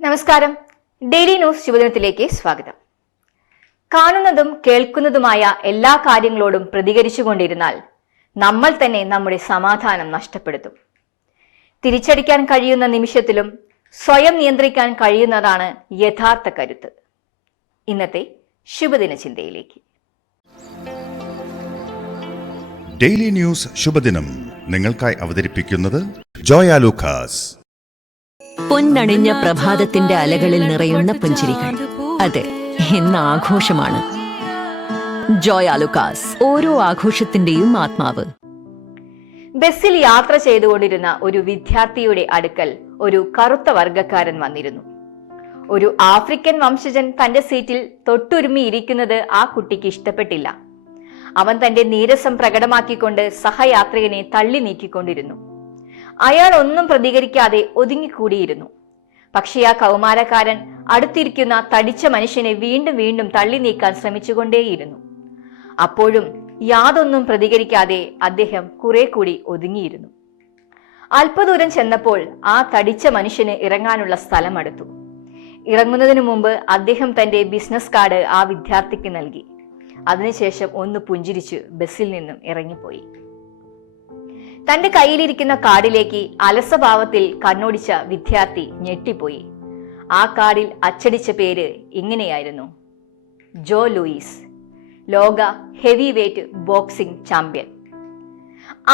നമസ്കാരം. Daily news ശുഭദിനത്തിലേക്ക് സ്വാഗതം. കാണുന്നതും കേൾക്കുന്നതുമായ എല്ലാ കാര്യങ്ങളോടും പ്രതികരിച്ചുകൊണ്ടിരുന്നാൽ നമ്മൾ തന്നെ നമ്മുടെ സമാധാനം നഷ്ടപ്പെടുത്തും. തിരിച്ചടിക്കാൻ കഴിയുന്ന നിമിഷത്തിലും സ്വയം നിയന്ത്രിക്കാൻ കഴിയുന്നതാണ് യഥാർത്ഥ കരുത്ത്. ഇന്നത്തെ ശുഭദിന ചിന്തയിലേക്ക്. ഡെയിലി ന്യൂസ് ശുഭദിനം നിങ്ങൾക്കായി അവതരിപ്പിക്കുന്നത് ജോയ ലൂക്കാസ്. പൊന്നണിഞ്ഞ പ്രഭാതത്തിന്റെ അലകളിൽ നിറയുന്ന പുഞ്ചിരികൾ, അതെ, ഇന്ന് ആഘോഷമാണ്. ജോയ ലൂക്കാസ്, ഓരോ ആഘോഷത്തിന്റെയും ആത്മാവ്. ബസ്സിൽ യാത്ര ചെയ്തുകൊണ്ടിരുന്ന ഒരു വിദ്യാർത്ഥിയുടെ അടുക്കൽ ഒരു കറുത്ത വർഗക്കാരൻ വന്നിരുന്നു. ഒരു ആഫ്രിക്കൻ വംശജൻ തന്റെ സീറ്റിൽ തൊട്ടുരുമിയിരിക്കുന്നത് ആ കുട്ടിക്ക് ഇഷ്ടപ്പെട്ടില്ല. അവൻ തന്റെ നീരസം പ്രകടമാക്കിക്കൊണ്ട് സഹയാത്രികനെ തള്ളി നീക്കിക്കൊണ്ടിരുന്നു. അയാൾ ഒന്നും പ്രതികരിക്കാതെ ഒതുങ്ങിക്കൂടിയിരുന്നു. പക്ഷെ ആ കൗമാരക്കാരൻ അടുത്തിരിക്കുന്ന തടിച്ച മനുഷ്യനെ വീണ്ടും വീണ്ടും തള്ളി നീക്കാൻ ശ്രമിച്ചുകൊണ്ടേയിരുന്നു. അപ്പോഴും യാതൊന്നും പ്രതികരിക്കാതെ അദ്ദേഹം കുറെ കൂടി ഒതുങ്ങിയിരുന്നു. അല്പദൂരം ചെന്നപ്പോൾ ആ തടിച്ച മനുഷ്യന് ഇറങ്ങാനുള്ള സ്ഥലം അടുത്തു. ഇറങ്ങുന്നതിനു മുമ്പ് അദ്ദേഹം തന്റെ ബിസിനസ് കാർഡ് ആ വിദ്യാർത്ഥിക്ക് നൽകി. അതിനുശേഷം ഒന്ന് പുഞ്ചിരിച്ചു ബസ്സിൽ നിന്നും ഇറങ്ങിപ്പോയി. തന്റെ കയ്യിലിരിക്കുന്ന കാർഡിലേക്ക് അലസഭാവത്തിൽ കണ്ണോടിച്ച വിദ്യാർത്ഥി ഞെട്ടിപ്പോയി. ആ കാർഡിൽ അച്ചടിച്ച പേര് ഇങ്ങനെയായിരുന്നു: ജോ ലൂയിസ്, ലോക ഹെവി വെയ്റ്റ് ബോക്സിംഗ് ചാമ്പ്യൻ.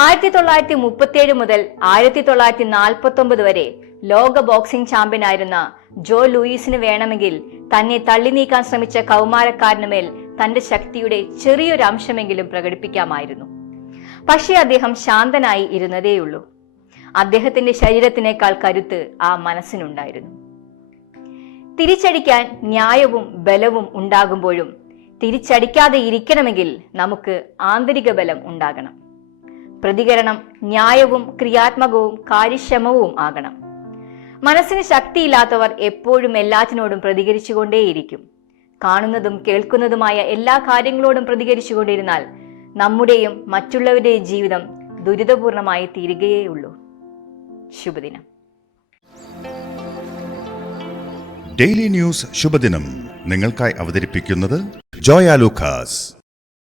1937 മുതൽ 1949 വരെ ലോക ബോക്സിംഗ് ചാമ്പ്യനായിരുന്ന ജോ ലൂയിസിന് വേണമെങ്കിൽ തന്നെ തള്ളി നീക്കാൻ ശ്രമിച്ച കൗമാരക്കാരനുമേൽ തന്റെ ശക്തിയുടെ ചെറിയൊരു അംശമെങ്കിലും പ്രകടിപ്പിക്കാമായിരുന്നു. പക്ഷേ അദ്ദേഹം ശാന്തനായി ഇരുന്നതേയുള്ളൂ. അദ്ദേഹത്തിന്റെ ശരീരത്തിനേക്കാൾ കരുത്ത് ആ മനസ്സിനുണ്ടായിരുന്നു. തിരിച്ചടിക്കാൻ ന്യായവും ബലവും ഉണ്ടാകുമ്പോഴും തിരിച്ചടിക്കാതെ ഇരിക്കണമെങ്കിൽ നമുക്ക് ആന്തരിക ബലം ഉണ്ടാകണം. പ്രതികരണം ന്യായവും ക്രിയാത്മകവും കാര്യക്ഷമവും ആകണം. മനസ്സിന് ശക്തിയില്ലാത്തവർ എപ്പോഴും എല്ലാറ്റിനോടും പ്രതികരിച്ചുകൊണ്ടേയിരിക്കും. കാണുന്നതും കേൾക്കുന്നതുമായ എല്ലാ കാര്യങ്ങളോടും പ്രതികരിച്ചുകൊണ്ടിരുന്നാൽ നമ്മുടെയും മറ്റുള്ളവരുടെയും ജീവിതം ദുരിതപൂർണമായി തീരുകയേയുള്ളൂ. ശുഭദിനം. ഡെയിലി ന്യൂസ് ശുഭദിനം നിങ്ങൾക്കായി അവതരിപ്പിക്കുന്നത് ജോയ ലൂക്കാസ്.